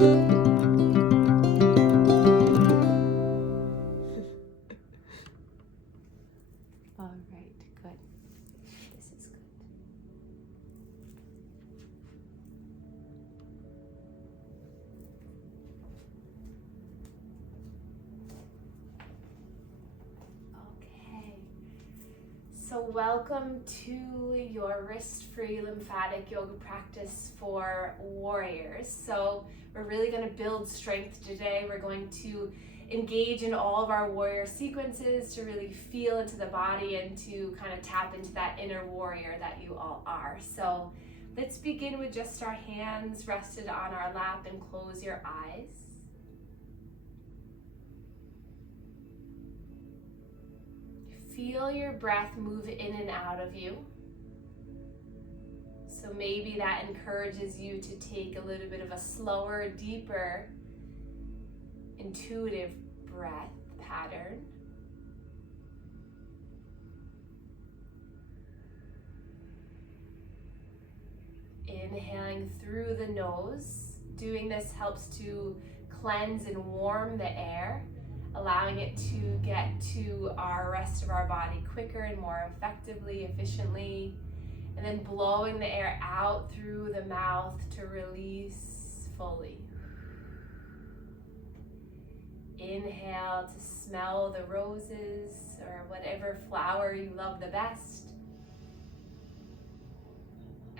All right, good. This is good. Okay. So welcome to your wrist-free lymphatic yoga practice for warriors. So we're really going to build strength today. We're going to engage in all of our warrior sequences to really feel into the body and to kind of tap into that inner warrior that you all are. So let's begin with just our hands rested on our lap and close your eyes. Feel your breath move in and out of you. So maybe that encourages you to take a little bit of a slower, deeper, intuitive breath pattern. Inhaling through the nose. Doing this helps to cleanse and warm the air, allowing it to get to our rest of our body quicker and more effectively, efficiently. And then blowing the air out through the mouth to release fully. Inhale to smell the roses or whatever flower you love the best.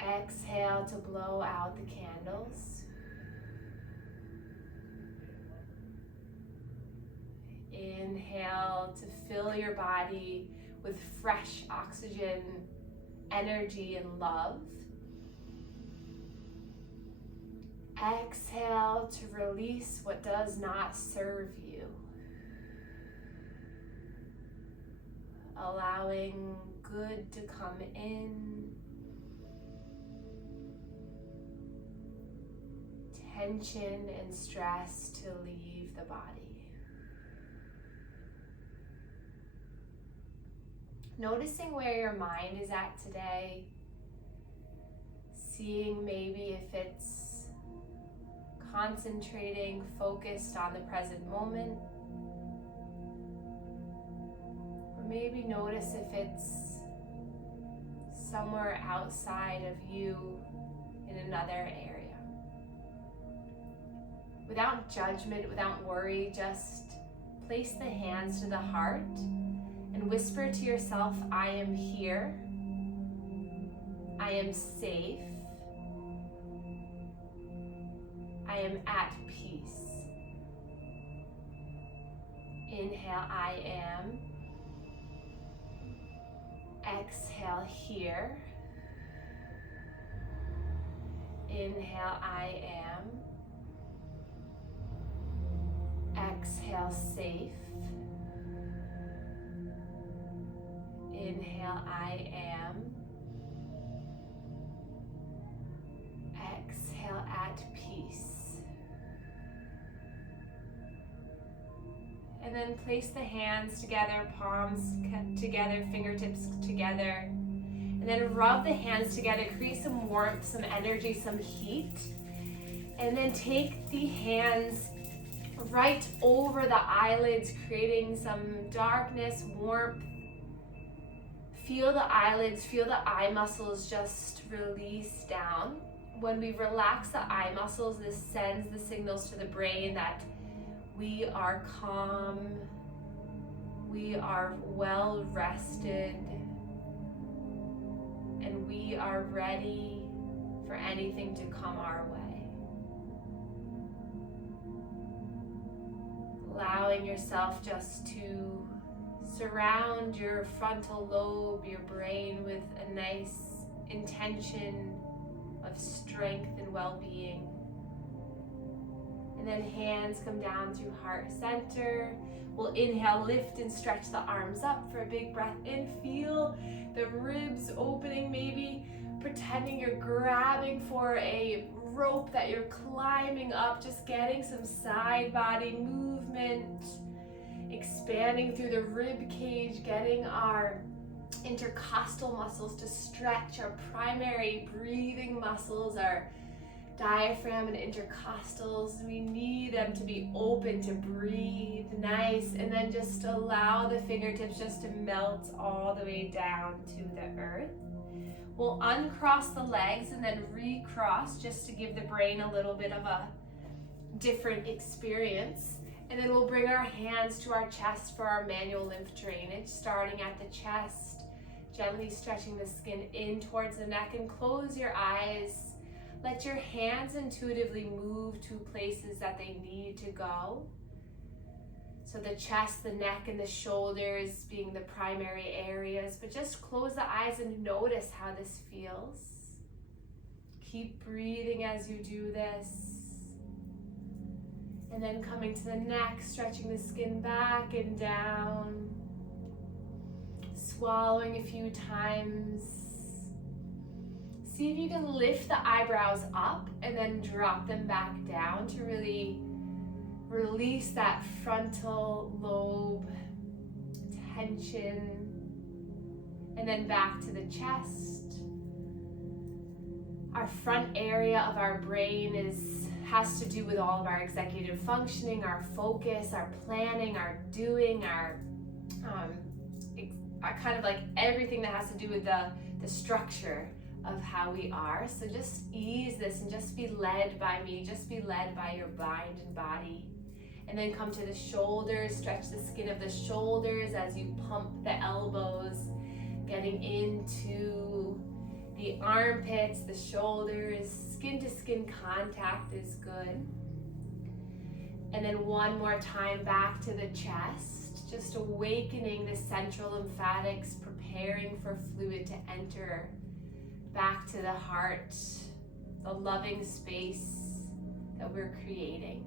Exhale to blow out the candles. Inhale to fill your body with fresh oxygen, energy, and love. Exhale to release what does not serve you. Allowing good to come in. Tension and stress to leave the body. Noticing where your mind is at today. Seeing maybe if it's concentrating, focused on the present moment. Or maybe notice if it's somewhere outside of you in another area. Without judgment, without worry, just place the hands to the heart and whisper to yourself, I am here. I am safe. I am at peace. Inhale, I am. Exhale, here. Inhale, I am. Exhale, safe. Inhale, I am. Exhale, at peace. And then place the hands together, palms together, fingertips together. And then rub the hands together, create some warmth, some energy, some heat. And then take the hands right over the eyelids, creating some darkness, warmth. Feel the eyelids, feel the eye muscles just release down. When we relax the eye muscles, this sends the signals to the brain that we are calm, we are well rested, and we are ready for anything to come our way. Allowing yourself just to surround your frontal lobe, your brain, with a nice intention of strength and well-being. And then hands come down through heart center. We'll inhale, lift and stretch the arms up for a big breath in. Feel the ribs opening, maybe pretending you're grabbing for a rope that you're climbing up, just getting some side body movement, expanding through the rib cage, getting our intercostal muscles to stretch. Our primary breathing muscles are diaphragm and intercostals. We need them to be open to breathe nice, and then just allow the fingertips just to melt all the way down to the earth. We'll uncross the legs and then recross just to give the brain a little bit of a different experience. And then we'll bring our hands to our chest for our manual lymph drainage, starting at the chest, gently stretching the skin in towards the neck, and close your eyes. Let your hands intuitively move to places that they need to go. So the chest, the neck, and the shoulders being the primary areas, but just close the eyes and notice how this feels. Keep breathing as you do this. And then coming to the neck, stretching the skin back and down. Swallowing a few times. See if you can lift the eyebrows up and then drop them back down to really release that frontal lobe tension. And then back to the chest. Our front area of our brain has to do with all of our executive functioning, our focus, our planning, our doing, our kind of like everything that has to do with the structure of how we are. So just ease this and just be led by me, just be led by your mind and body. And then come to the shoulders, stretch the skin of the shoulders as you pump the elbows, getting into the armpits, the shoulders. Skin to skin contact is good. And then one more time back to the chest, just awakening the central lymphatics, preparing for fluid to enter back to the heart, the loving space that we're creating.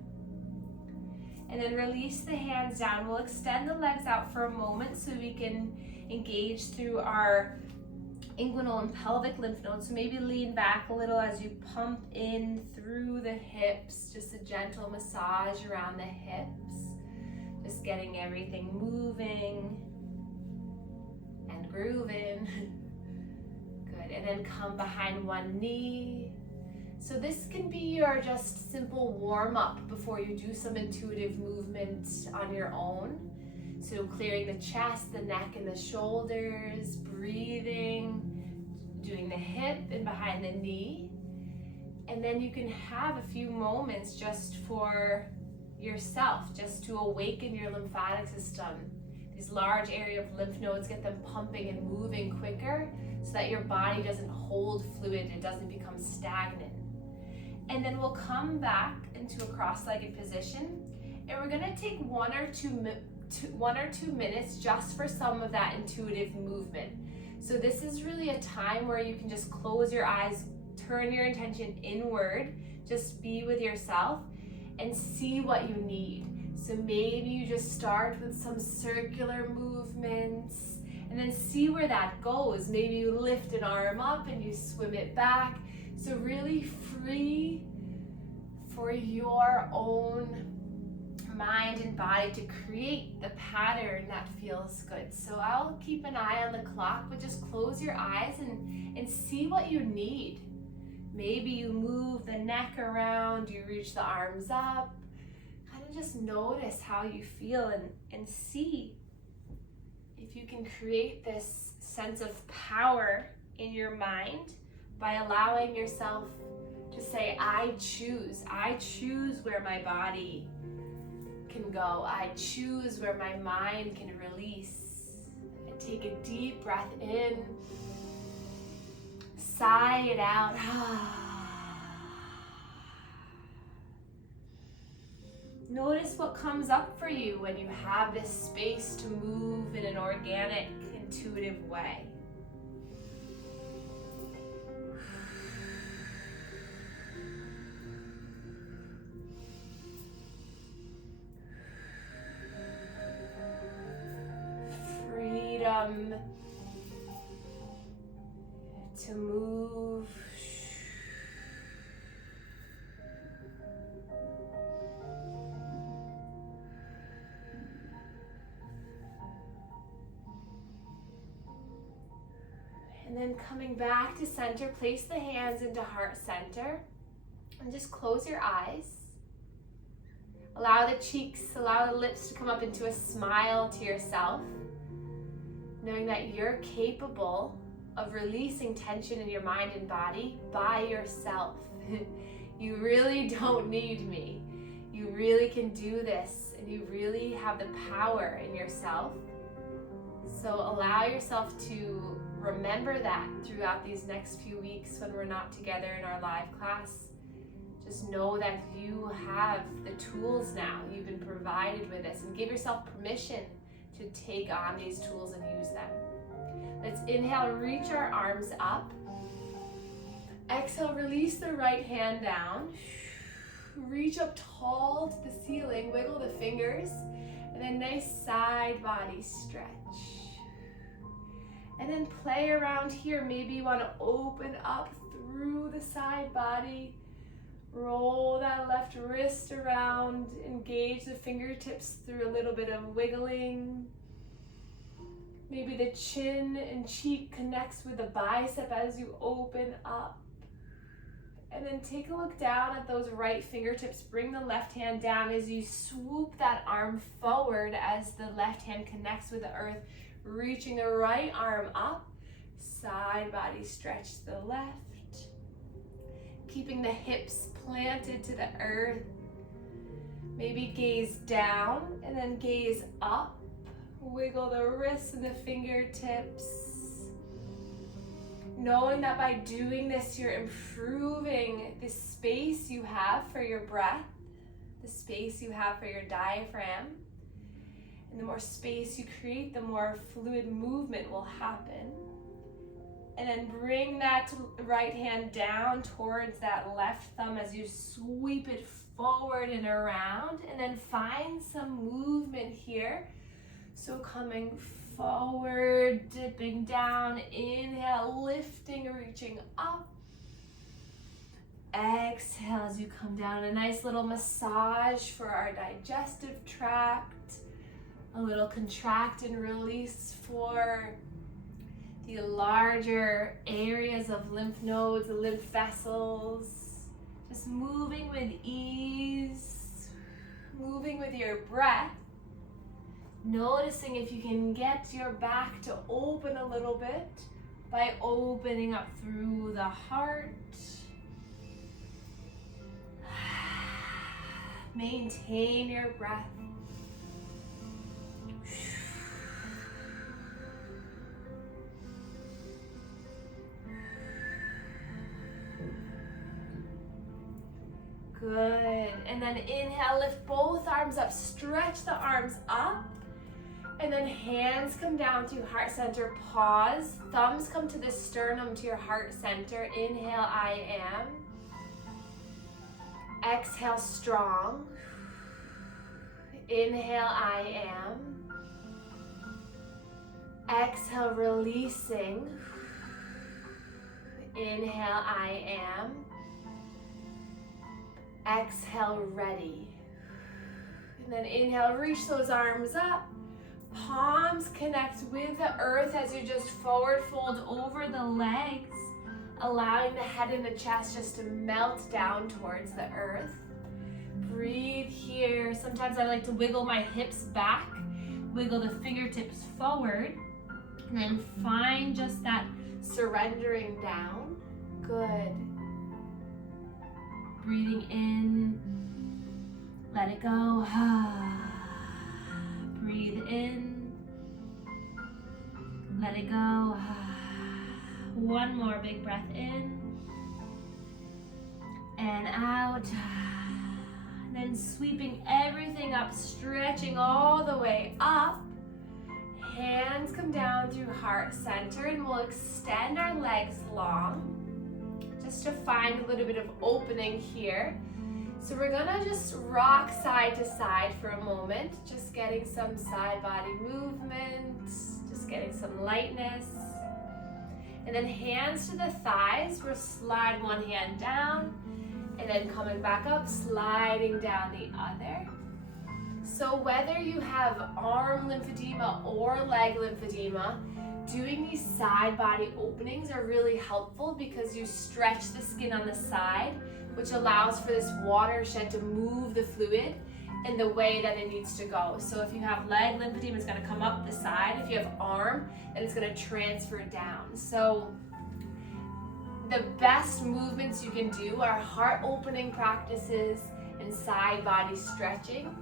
And then release the hands down. We'll extend the legs out for a moment so we can engage through our inguinal and pelvic lymph nodes. So maybe lean back a little as you pump in through the hips, just a gentle massage around the hips, just getting everything moving and grooving. Good, and then come behind one knee. So this can be your just simple warm-up before you do some intuitive movement on your own. So clearing the chest, the neck, and the shoulders, breathing, doing the hip and behind the knee. And then you can have a few moments just for yourself, just to awaken your lymphatic system. These large area of lymph nodes, get them pumping and moving quicker so that your body doesn't hold fluid, it doesn't become stagnant. And then we'll come back into a cross-legged position, and we're gonna take one or two minutes just for some of that intuitive movement. So this is really a time where you can just close your eyes, turn your intention inward, just be with yourself and see what you need. So maybe you just start with some circular movements and then see where that goes. Maybe you lift an arm up and you swim it back. So really free for your own mind and body to create the pattern that feels good. So I'll keep an eye on the clock, but just close your eyes and see what you need. Maybe you move the neck around, you reach the arms up, kind of just notice how you feel and see if you can create this sense of power in your mind by allowing yourself to say, I choose where my body can go. I choose where my mind can release. And take a deep breath in, sigh it out. Notice what comes up for you when you have this space to move in an organic, intuitive way. Freedom to move. And then coming back to center, place the hands into heart center. And just close your eyes. Allow the cheeks, allow the lips to come up into a smile to yourself, knowing that you're capable of releasing tension in your mind and body by yourself. You really don't need me. You really can do this, and you really have the power in yourself. So allow yourself to remember that throughout these next few weeks when we're not together in our live class. Just know that you have the tools now. You've been provided with this, and give yourself permission to take on these tools and use them. Let's inhale, reach our arms up. Exhale, release the right hand down. Reach up tall to the ceiling, wiggle the fingers, and then nice side body stretch. And then play around here. Maybe you want to open up through the side body. Roll that left wrist around. Engage the fingertips through a little bit of wiggling. Maybe the chin and cheek connects with the bicep as you open up. And then take a look down at those right fingertips. Bring the left hand down as you swoop that arm forward as the left hand connects with the earth. Reaching the right arm up. Side body stretch to the left. Keeping the hips planted to the earth. Maybe gaze down and then gaze up. Wiggle the wrists and the fingertips. Knowing that by doing this, you're improving the space you have for your breath, the space you have for your diaphragm. And the more space you create, the more fluid movement will happen. And then bring that right hand down towards that left thumb as you sweep it forward and around. And then find some movement here. So coming forward, dipping down, inhale, lifting, reaching up. Exhale as you come down, a nice little massage for our digestive tract. A little contract and release for the larger areas of lymph nodes, the lymph vessels. Just moving with ease, moving with your breath. Noticing if you can get your back to open a little bit by opening up through the heart. Maintain your breath. Good. And then inhale, lift both arms up, stretch the arms up. And then hands come down to heart center, pause. Thumbs come to the sternum to your heart center. Inhale, I am. Exhale, strong. Inhale, I am. Exhale, releasing. Inhale, I am. Exhale, ready. And then inhale, reach those arms up. Palms connect with the earth as you just forward fold over the legs, allowing the head and the chest just to melt down towards the earth. Breathe here. Sometimes I like to wiggle my hips back, wiggle the fingertips forward, and then find just that surrendering down. Good. Breathing in, let it go. Breathe in, let it go. One more big breath in and out. And then sweeping everything up, stretching all the way up. Hands come down through heart center, and we'll extend our legs long just to find a little bit of opening here. So we're gonna just rock side to side for a moment, just getting some side body movement, just getting some lightness. And then hands to the thighs, we'll slide one hand down, and then coming back up, sliding down the other. So whether you have arm lymphedema or leg lymphedema, doing these side body openings are really helpful because you stretch the skin on the side, which allows for this watershed to move the fluid in the way that it needs to go. So if you have leg lymphedema, it's going to come up the side. If you have arm, then it's going to transfer down. So the best movements you can do are heart opening practices and side body stretching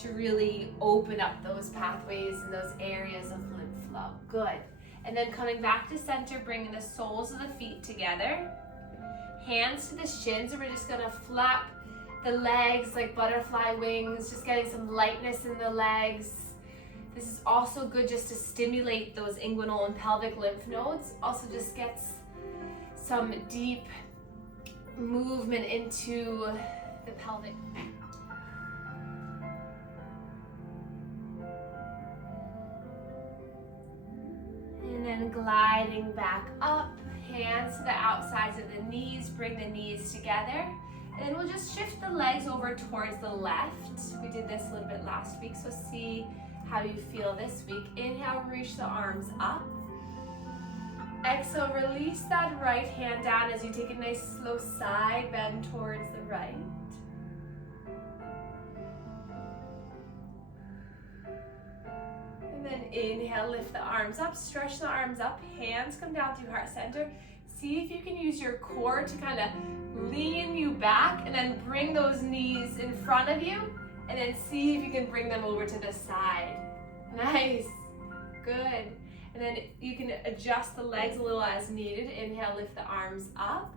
to really open up those pathways and those areas of lymph flow. Good. And then coming back to center, bringing the soles of the feet together, hands to the shins, and we're just going to flap the legs like butterfly wings, just getting some lightness in the legs. This is also good just to stimulate those inguinal and pelvic lymph nodes. Also just gets some deep movement into the pelvic. And then gliding back up, hands to the outsides of the knees, bring the knees together. And then we'll just shift the legs over towards the left. We did this a little bit last week, so see how you feel this week. Inhale, reach the arms up. Exhale, release that right hand down as you take a nice slow side bend towards the right. And then inhale, lift the arms up, stretch the arms up, hands come down through heart center. See if you can use your core to kind of lean you back and then bring those knees in front of you, and then see if you can bring them over to the side. Nice, good. And then you can adjust the legs a little as needed. Inhale, lift the arms up.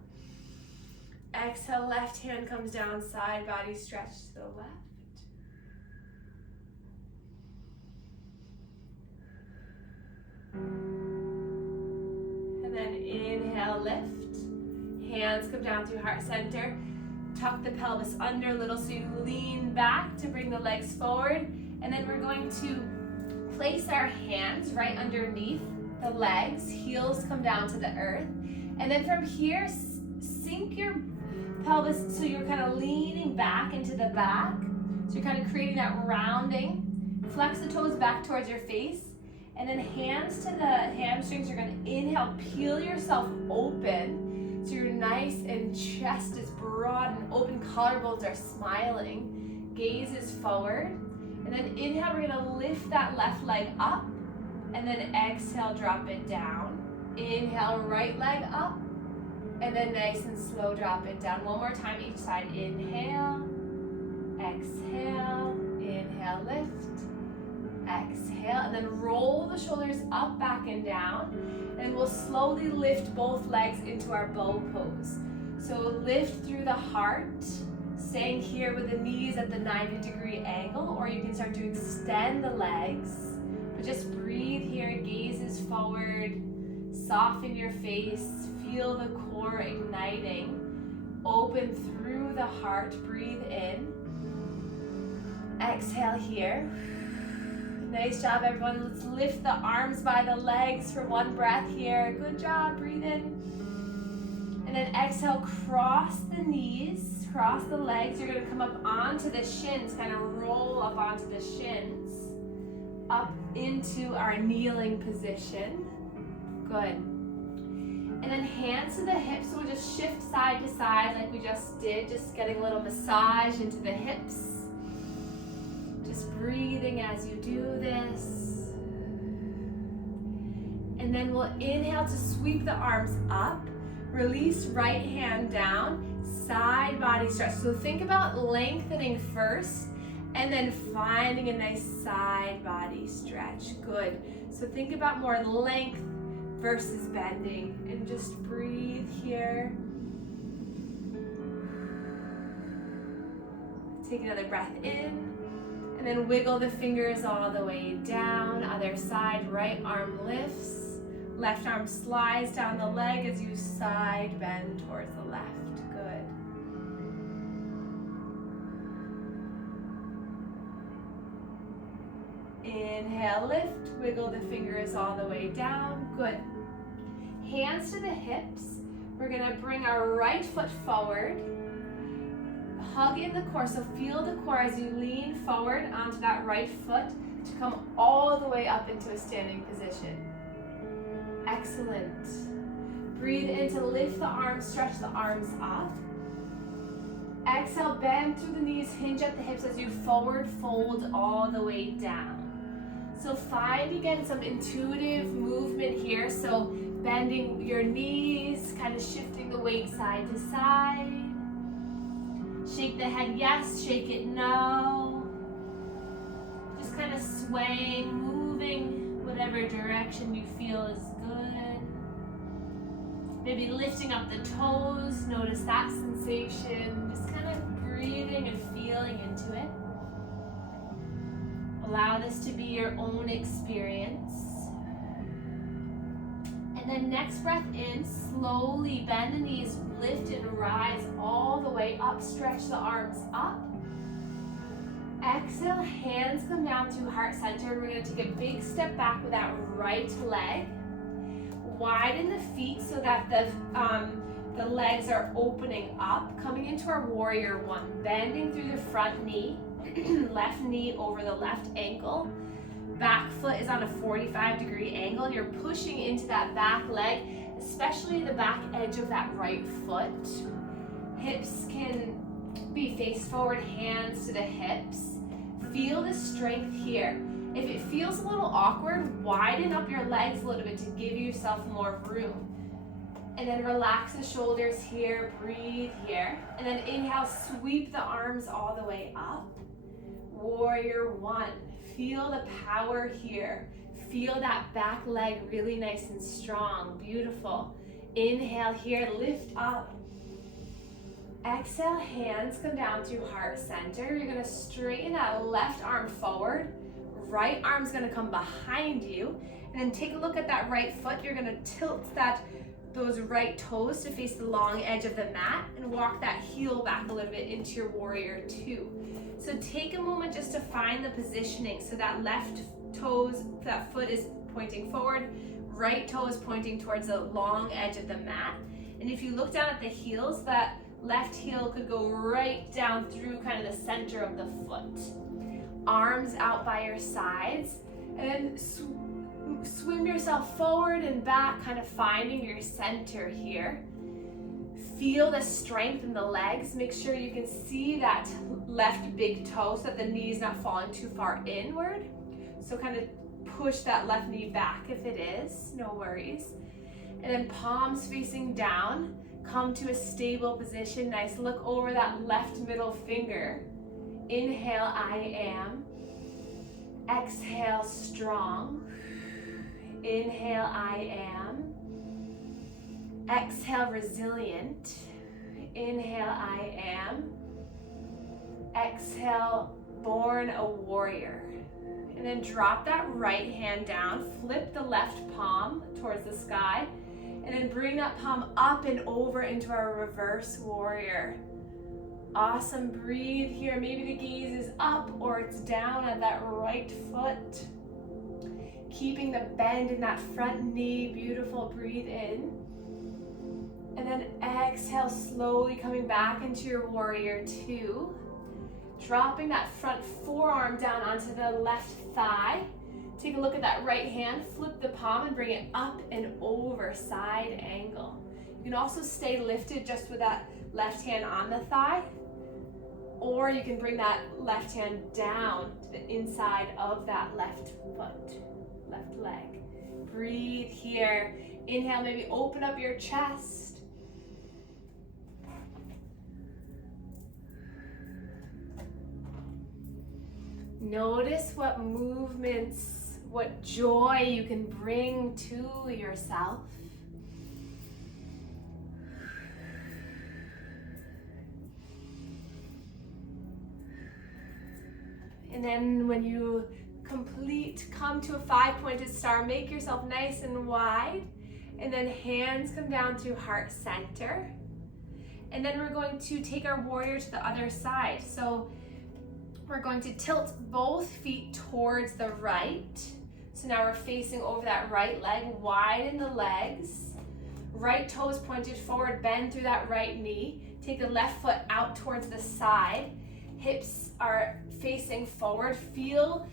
Exhale, left hand comes down, side body stretch to the left. And then inhale, lift. Hands come down through heart center. Tuck the pelvis under a little so you lean back to bring the legs forward. And then we're going to place our hands right underneath the legs. Heels come down to the earth. And then from here, sink your pelvis so you're kind of leaning back into the back. So you're kind of creating that rounding. Flex the toes back towards your face. And then hands to the hamstrings. You're going to inhale, peel yourself open so you're nice and chest is broad and open, collarbones are smiling. Gaze is forward. And then inhale, we're going to lift that left leg up. And then exhale, drop it down. Inhale, right leg up. And then nice and slow, drop it down. One more time each side. Inhale, exhale, inhale, lift. Exhale, and then roll the shoulders up, back, and down. And we'll slowly lift both legs into our bow pose. So lift through the heart, staying here with the knees at the 90-degree angle, or you can start to extend the legs. But just breathe here, gaze is forward, soften your face, feel the core igniting. Open through the heart, breathe in. Exhale here. Nice job, everyone. Let's lift the arms by the legs for one breath here. Good job, breathe in. And then exhale, cross the knees, cross the legs. You're gonna come up onto the shins, kind of roll up onto the shins, up into our kneeling position. Good. And then hands to the hips, so we'll just shift side to side like we just did, just getting a little massage into the hips. Just breathing as you do this. And then we'll inhale to sweep the arms up. Release right hand down. Side body stretch. So think about lengthening first and then finding a nice side body stretch. Good. So think about more length versus bending. And just breathe here. Take another breath in. And then wiggle the fingers all the way down. Other side, right arm lifts. Left arm slides down the leg as you side bend towards the left. Good. Inhale, lift. Wiggle the fingers all the way down. Good. Hands to the hips. We're going to bring our right foot forward. Hug in the core, so feel the core as you lean forward onto that right foot to come all the way up into a standing position. Excellent. Breathe in to lift the arms, stretch the arms up. Exhale, bend through the knees, hinge at the hips as you forward fold all the way down. So find again some intuitive movement here. So bending your knees, kind of shifting the weight side to side. Shake the head yes, shake it no. Just kind of swaying, moving whatever direction you feel is good. Maybe lifting up the toes, notice that sensation. Just kind of breathing and feeling into it. Allow this to be your own experience. And then next breath in, slowly bend the knees, lift and rise all the way up, stretch the arms up. Exhale, hands come down to heart center. We're going to take a big step back with that right leg. Widen the feet so that the legs are opening up, coming into our warrior one, bending through the front knee, left knee over the left ankle. Back foot is on a 45-degree angle. You're pushing into that back leg, especially the back edge of that right foot. Hips can be face forward, hands to the hips. Feel the strength here. If it feels a little awkward, widen up your legs a little bit to give yourself more room. And then relax the shoulders here, breathe here. And then inhale, sweep the arms all the way up. Warrior one. Feel the power here. Feel that back leg really nice and strong. Beautiful. Inhale here, lift up. Exhale, hands come down to heart center. You're gonna straighten that left arm forward. Right arm's gonna come behind you. And then take a look at that right foot. You're gonna tilt those right toes to face the long edge of the mat and walk that heel back a little bit into your warrior two. So take a moment just to find the positioning. So that left toes, that foot is pointing forward, right toe is pointing towards the long edge of the mat. And if you look down at the heels, that left heel could go right down through kind of the center of the foot. Arms out by your sides, and then swim yourself forward and back, kind of finding your center here. Feel the strength in the legs. Make sure you can see that left big toe so that the knee is not falling too far inward. So kind of push that left knee back if it is, no worries. And then palms facing down. Come to a stable position. Nice. Look over that left middle finger. Inhale, I am. Exhale, strong. Inhale, I am. Exhale, resilient. Inhale, I am. Exhale, born a warrior. And then drop that right hand down. Flip the left palm towards the sky. And then bring that palm up and over into our reverse warrior. Awesome. Breathe here. Maybe the gaze is up or it's down at that right foot. Keeping the bend in that front knee. Beautiful. Breathe in. And then exhale, slowly coming back into your warrior two. Dropping that front forearm down onto the left thigh. Take a look at that right hand, flip the palm and bring it up and over, side angle. You can also stay lifted just with that left hand on the thigh, or you can bring that left hand down to the inside of that left foot, left leg. Breathe here. Inhale, maybe open up your chest. Notice what movements, what joy you can bring to yourself. And then when you come to a five-pointed star, make yourself nice and wide. And then hands come down to heart center. And then we're going to take our warrior to the other side. So we're going to tilt both feet towards the right. So now we're facing over that right leg, widen the legs. Right toes pointed forward, bend through that right knee. Take the left foot out towards the side. Hips are facing forward. Feel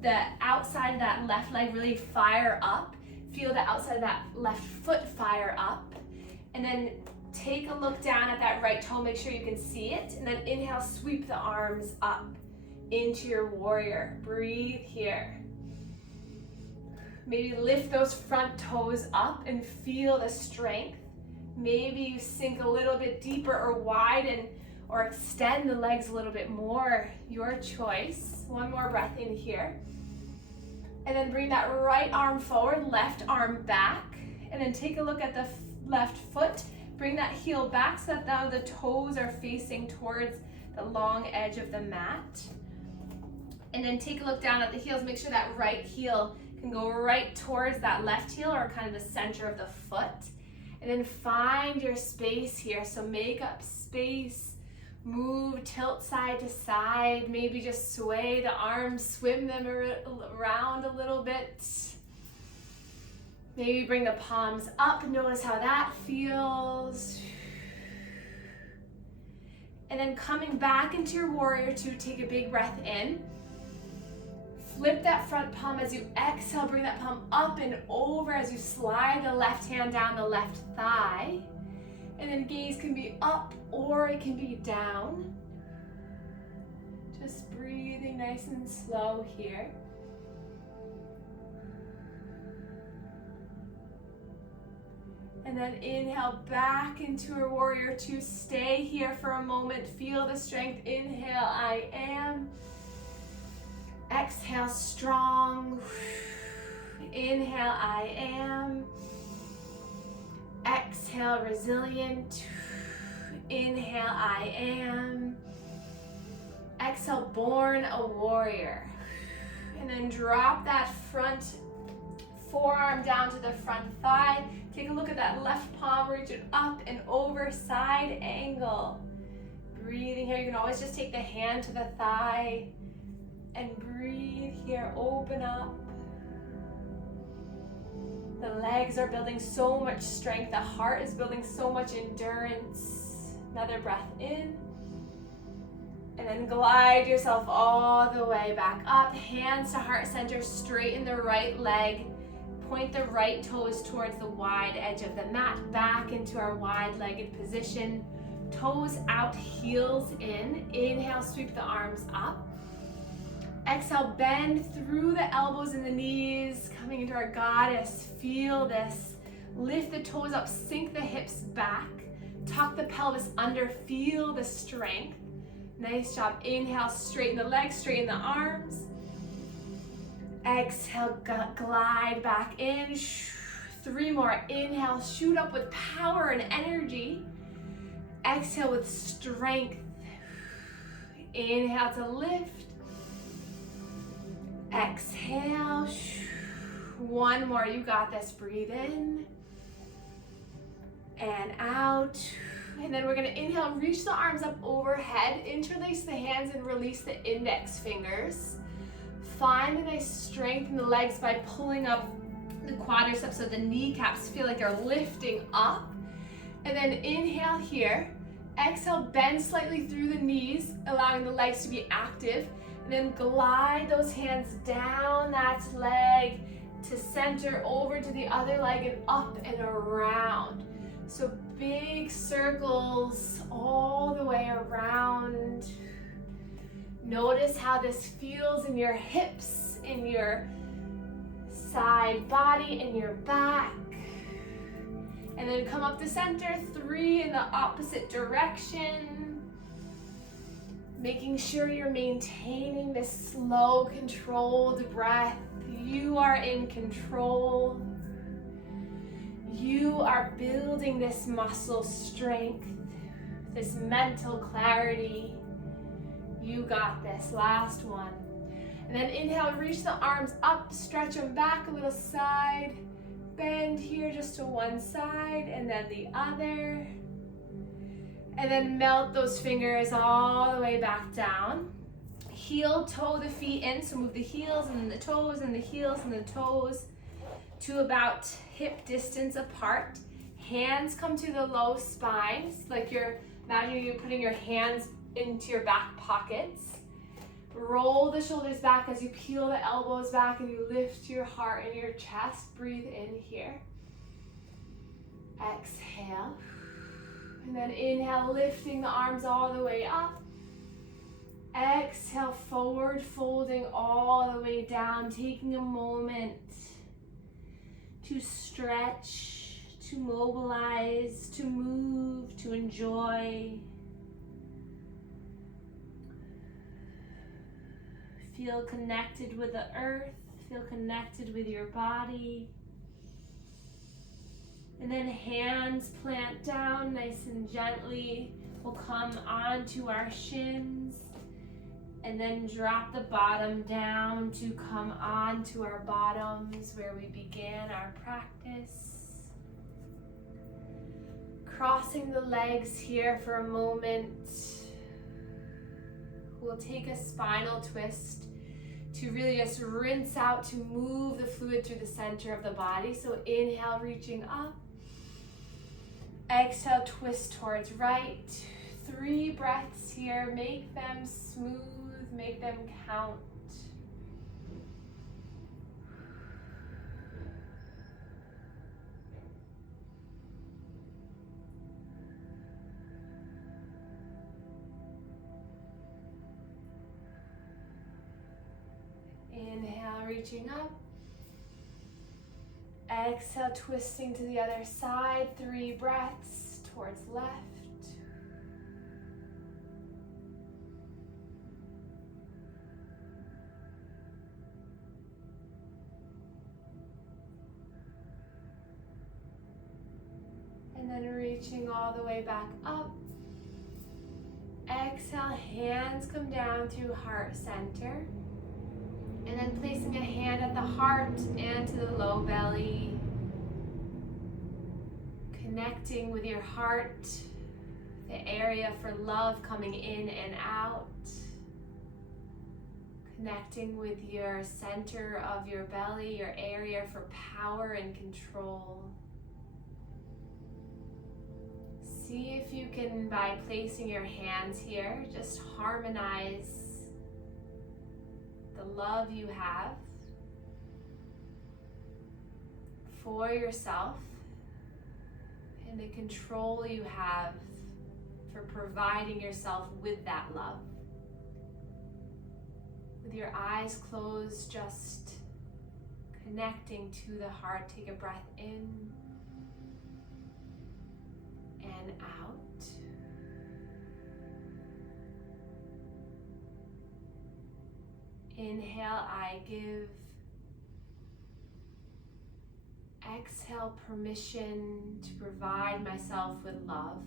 the outside of that left leg really fire up. Feel the outside of that left foot fire up. And then Take a look down at that right toe, make sure you can see it, and then inhale, sweep the arms up into your warrior. Breathe here. Maybe lift those front toes up and feel the strength. Maybe you sink a little bit deeper or widen or extend the legs a little bit more. Your choice. One more breath in here. And then bring that right arm forward, left arm back. And then take a look at the left foot. Bring that heel back so that now the toes are facing towards the long edge of the mat. And then take a look down at the heels. Make sure that right heel can go right towards that left heel or kind of the center of the foot. And then find your space here. So make up space, move, tilt side to side, maybe just sway the arms, swim them around a little bit. Maybe bring the palms up, notice how that feels. And then coming back into your warrior two, take a big breath in. Flip that front palm as you exhale, bring that palm up and over as you slide the left hand down the left thigh. And then gaze can be up or it can be down. Just breathing nice and slow here. And then inhale back into a warrior two. Stay here for a moment. Feel the strength. Inhale, I am. Exhale, strong. Inhale, I am. Exhale, resilient. Inhale, I am. Exhale, born a warrior. And then drop that front forearm down to the front thigh. Take a look at that left palm, reach it up and over, side angle. Breathing here. You can always just take the hand to the thigh and breathe here, open up. The legs are building so much strength. The heart is building so much endurance. Another breath in. And then glide yourself all the way back up. Hands to heart center, straighten the right leg. Point the right toes towards the wide edge of the mat, back into our wide-legged position. Toes out, heels in. Inhale, sweep the arms up. Exhale, bend through the elbows and the knees, coming into our goddess. Feel this. Lift the toes up, sink the hips back. Tuck the pelvis under, feel the strength. Nice job. Inhale, straighten the legs, straighten the arms. Exhale, glide back in. 3 more. Inhale, shoot up with power and energy. Exhale with strength. Inhale to lift. Exhale. 1 more. You got this. Breathe in and out. And then we're going to inhale, reach the arms up overhead, interlace the hands and release the index fingers. Find a nice strength in the legs by pulling up the quadriceps so the kneecaps feel like they're lifting up. And then inhale here. Exhale, bend slightly through the knees, allowing the legs to be active. And then glide those hands down that leg to center, over to the other leg and up and around. So big circles all the way around. Notice how this feels in your hips, in your side body, in your back. And then come up to center, 3 in the opposite direction. Making sure you're maintaining this slow, controlled breath. You are in control. You are building this muscle strength, this mental clarity. You got this. Last one. And then inhale, reach the arms up, stretch them back a little side. Bend here just to one side and then the other. And then melt those fingers all the way back down. Heel toe the feet in, so move the heels and the toes and the heels and the toes to about hip distance apart. Hands come to the low spines, like imagine you're putting your hands into your back pockets. Roll the shoulders back as you peel the elbows back and you lift your heart and your chest. Breathe in here. Exhale. And then inhale, lifting the arms all the way up. Exhale, forward folding all the way down, taking a moment to stretch, to mobilize, to move, to enjoy. Feel connected with the earth, feel connected with your body. And then hands plant down nice and gently. We'll come onto our shins and then drop the bottom down to come onto our bottoms where we began our practice. Crossing the legs here for a moment. We'll take a spinal twist to really just rinse out, to move the fluid through the center of the body. So inhale, reaching up. Exhale, twist towards right. 3 breaths here. Make them smooth, make them count. Inhale, reaching up. Exhale, twisting to the other side. 3 breaths towards left. And then reaching all the way back up. Exhale, hands come down through heart center. And then placing a hand at the heart and to the low belly. Connecting with your heart, the area for love coming in and out. Connecting with your center of your belly, your area for power and control. See if you can, by placing your hands here, just harmonize the love you have for yourself and the control you have for providing yourself with that love. With your eyes closed, just connecting to the heart. Take a breath in and out. Inhale, I give. Exhale, permission to provide myself with love.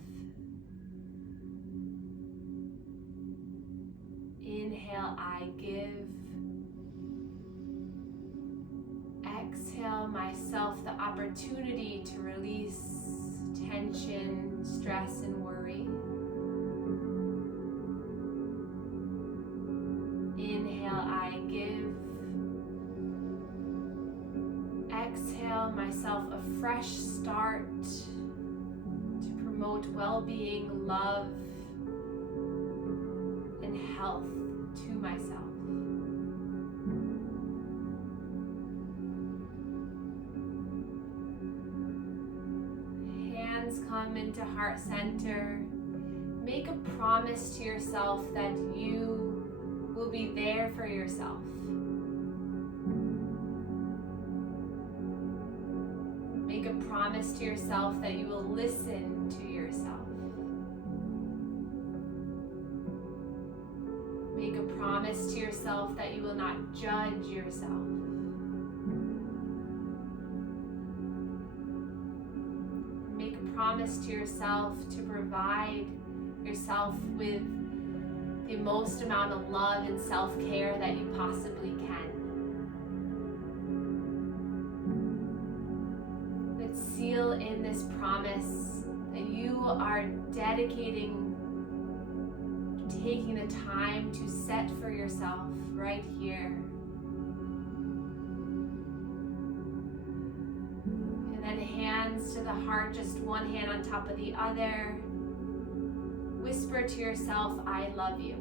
Inhale, I give. Exhale, myself the opportunity to release tension, stress, and worry. Inhale, I give. Exhale, myself a fresh start to promote well-being, love, and health to myself. Hands come into heart center. Make a promise to yourself that you will be there for yourself. Make a promise to yourself that you will listen to yourself. Make a promise to yourself that you will not judge yourself. Make a promise to yourself to provide yourself with the most amount of love and self-care that you possibly can. Let's seal in this promise that you are dedicating, taking the time to set for yourself right here. And then hands to the heart, just one hand on top of the other. Whisper to yourself, I love you.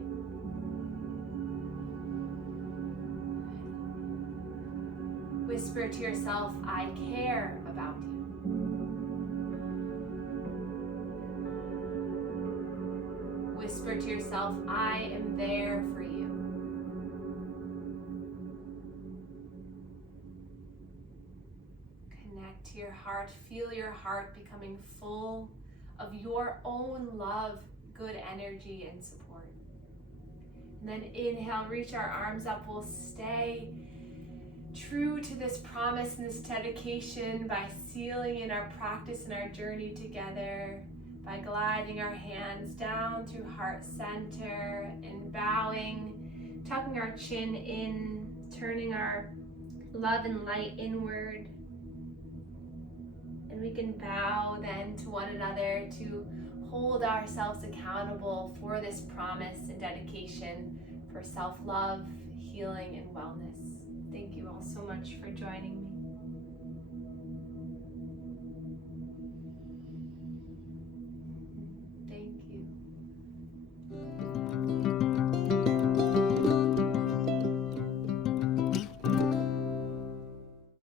Whisper to yourself, I care about you. whisper to yourself, I am there for you. Connect to your heart. Feel your heart becoming full of your own love, good energy, and support. And then inhale, reach our arms up. We'll stay true to this promise and this dedication by sealing in our practice and our journey together, by gliding our hands down through heart center and bowing, tucking our chin in, turning our love and light inward. And we can bow then to one another to hold ourselves accountable for this promise and dedication for self-love, healing, and wellness. Thank you all so much for joining me.